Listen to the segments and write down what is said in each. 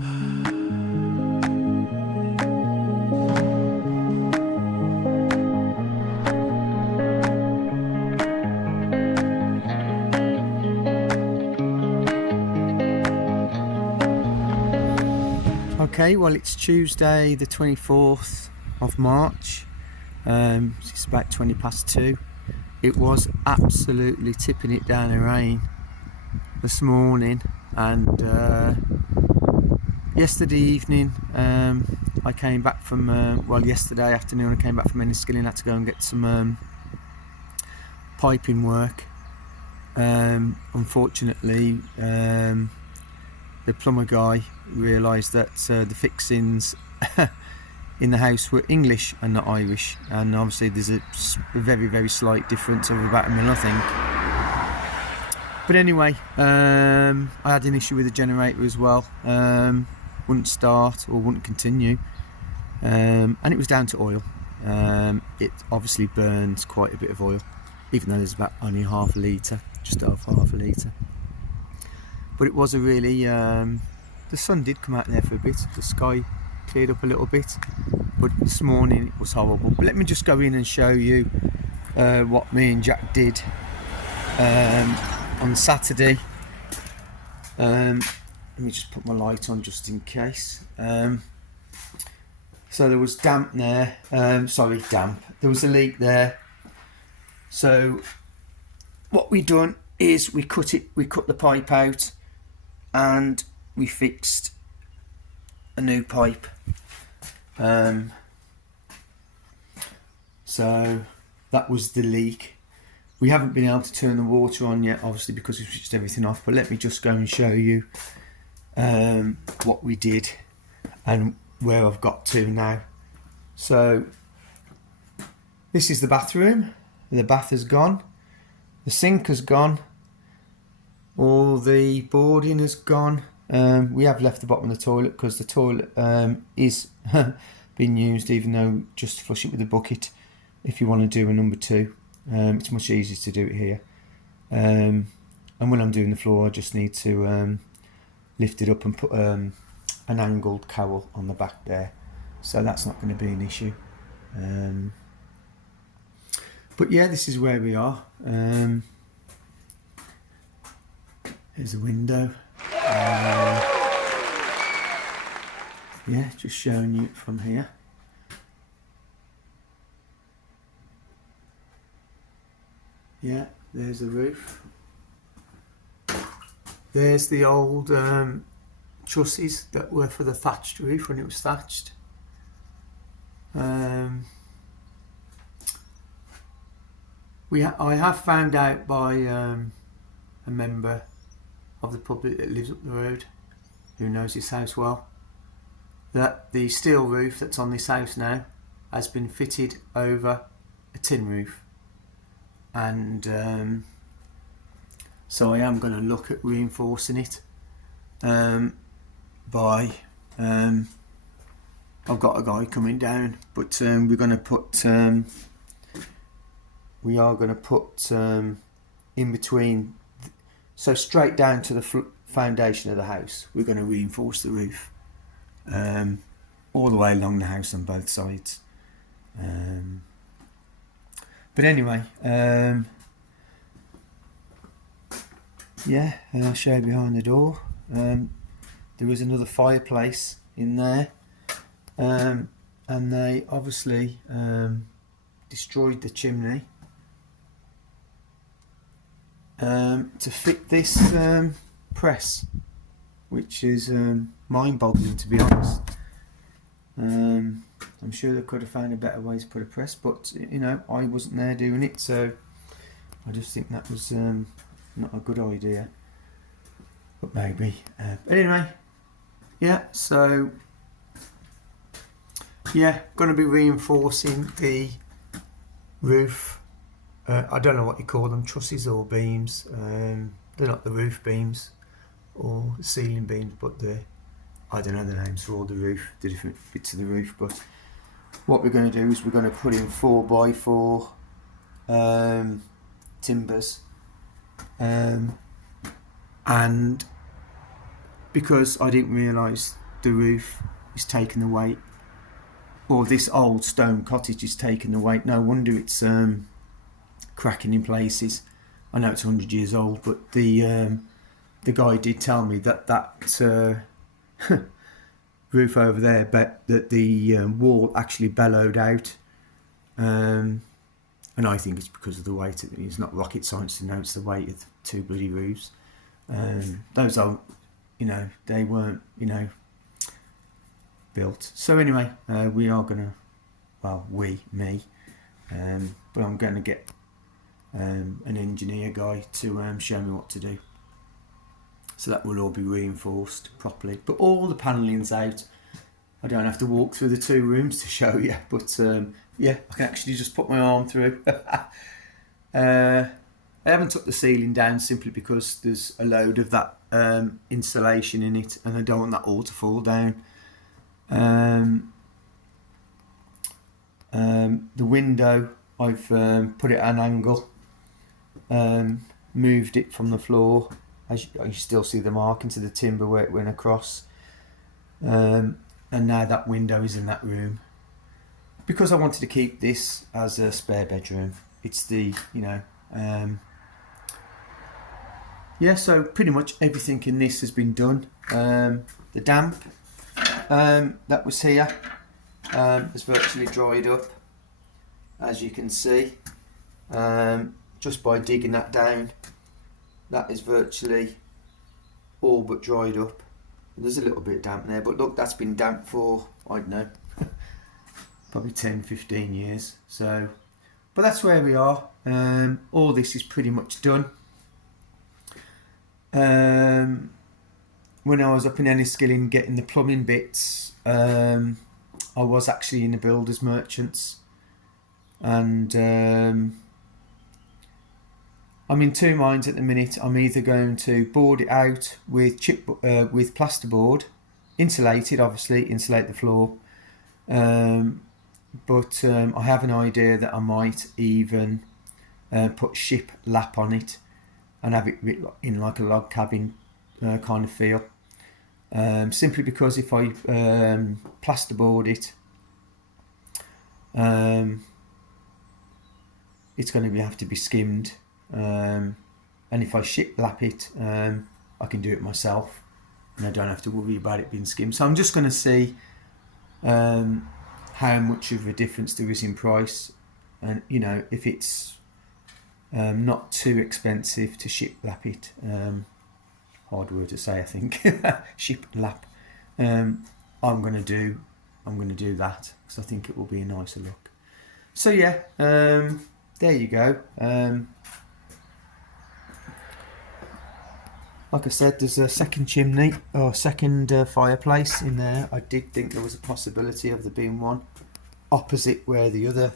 Okay, well, it's Tuesday the 24th of March. It's about 2:20. It was absolutely tipping it down in rain this morning, and yesterday evening I came back from yesterday afternoon I came back from Enniskillen and had to go and get some piping work. Unfortunately, the plumber guy realised that the fixings in the house were English and not Irish, and obviously there's a very, very slight difference of about a mil, I think. But anyway, I had an issue with the generator as well. Wouldn't start or wouldn't continue, and it was down to oil. It obviously burns quite a bit of oil, even though there's about only half a litre, just over half a litre. But it was a really, the sun did come out there for a bit, the sky cleared up a little bit, but this morning it was horrible. But let me just go in and show you what me and Jack did on Saturday. Let me just put my light on just in case. So there was damp there, there was a leak there. So what we done is we cut the pipe out and we fixed a new pipe. So that was the leak. We haven't been able to turn the water on yet, obviously, because we switched everything off, but let me just go and show you what we did and where I've got to now. So this is the bathroom. The bath has gone, the sink has gone, all the boarding has gone. We have left the bottom of the toilet because the toilet is being used, even though just to flush it with a bucket if you want to do a number two. It's much easier to do it here. And when I'm doing the floor, I just need to lift it up and put an angled cowl on the back there. So that's not going to be an issue. But yeah, this is where we are. Here's a window. Yeah, just showing you from here. Yeah, there's the roof. There's the old trusses that were for the thatched roof when it was thatched. I have found out by a member of the public that lives up the road, who knows this house well, that the steel roof that's on this house now has been fitted over a tin roof, and so I am going to look at reinforcing it by I've got a guy coming down, but we are going to put in between, so straight down to the foundation of the house. We're going to reinforce the roof all the way along the house on both sides. But anyway, yeah, I'll show you behind the door. There was another fireplace in there, and they obviously destroyed the chimney to fit this press, which is mind-boggling, to be honest. I'm sure they could have found a better way to put a press, but you know, I wasn't there doing it, so I just think that was not a good idea. But maybe. But anyway, yeah. So yeah, going to be reinforcing the roof. I don't know what you call them, trusses or beams. They're not the roof beams or the ceiling beams, but I don't know the names for all the roof, the different bits of the roof. But what we're going to do is we're going to put in 4x4 timbers, and because I didn't realise the roof is taking the weight, or this old stone cottage is taking the weight. No wonder it's cracking in places. I know it's 100 years old, but the guy did tell me that roof over there, but that the wall actually bellowed out, and I think it's because of the weight. It's not rocket science to know it's the weight of two bloody roofs. Those are, they weren't, built. So anyway, we are gonna, well, me, but I'm going to get an engineer guy to show me what to do. So that will all be reinforced properly. But all the panelling's out. I don't have to walk through the two rooms to show you, but yeah, I can actually just put my arm through. I haven't took the ceiling down simply because there's a load of that insulation in it, and I don't want that all to fall down. The window, I've put it at an angle, moved it from the floor. As you still see the mark into the timber where it went across, and now that window is in that room because I wanted to keep this as a spare bedroom. It's the yeah, so pretty much everything in this has been done. The damp that was here has virtually dried up, as you can see, just by digging that down. That is virtually all but dried up. There's a little bit of damp there, but look, that's been damp for, I don't know, probably 10-15 years. So, but that's where we are. All this is pretty much done. When I was up in Enniskillen getting the plumbing bits, I was actually in the builders merchants, and I'm in two minds at the minute. I'm either going to board it out with with plasterboard, insulated, obviously, insulate the floor. But I have an idea that I might even put ship lap on it and have it in like a log cabin kind of feel. Simply because if I plasterboard it, it's going to have to be skimmed. And if I ship lap it, I can do it myself, and I don't have to worry about it being skimmed. So I'm just going to see how much of a difference there is in price, and if it's not too expensive to ship lap it. Hard word to say, I think. Ship lap. I'm going to do that because I think it will be a nicer look. So yeah, there you go. Like I said, there's a second chimney or second fireplace in there. I did think there was a possibility of there being one opposite where the other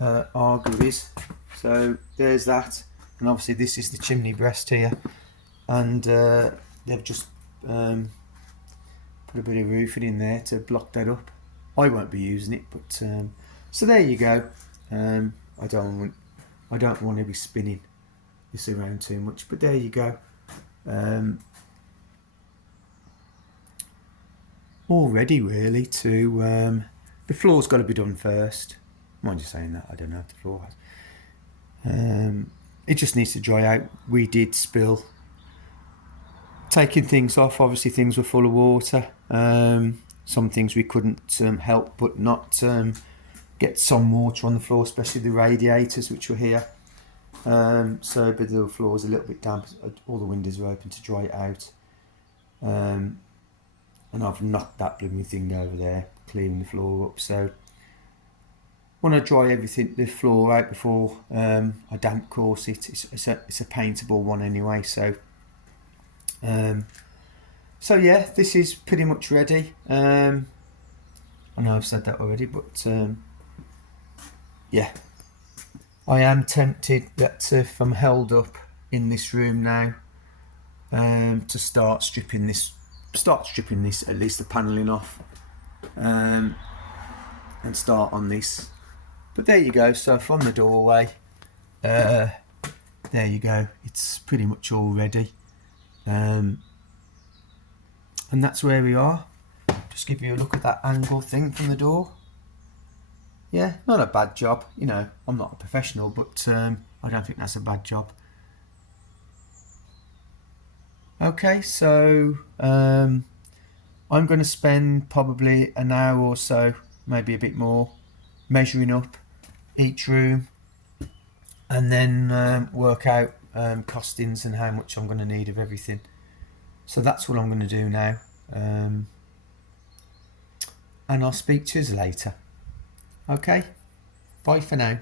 Arga is. So there's that, and obviously this is the chimney breast here, and they've just put a bit of roofing in there to block that up. I won't be using it, but so there you go. I don't want to be spinning this around too much, but there you go. All ready really to the floor's got to be done first. Mind you saying that, I don't know if the floor has. It just needs to dry out. We did spill, taking things off, obviously things were full of water. Some things we couldn't help but not get some water on the floor, especially the radiators which were here. So but the floor was a little bit damp. All the windows were open to dry it out, and I've knocked that blooming thing over there, cleaning the floor up. So when I dry everything, the floor out before I damp course it, it's a paintable one anyway. So so yeah, this is pretty much ready. I know I've said that already, but yeah. I am tempted that if I'm held up in this room now, to start stripping this, at least the panelling off, and start on this. But there you go. So from the doorway, there you go. It's pretty much all ready, and that's where we are. just give you a look at that angle thing from the door. Yeah, not a bad job. You know, I'm not a professional, but I don't think that's a bad job. Okay, so I'm going to spend probably an hour or so, maybe a bit more, measuring up each room, and then work out costings and how much I'm going to need of everything. So that's what I'm going to do now, and I'll speak to you later. Okay, bye for now.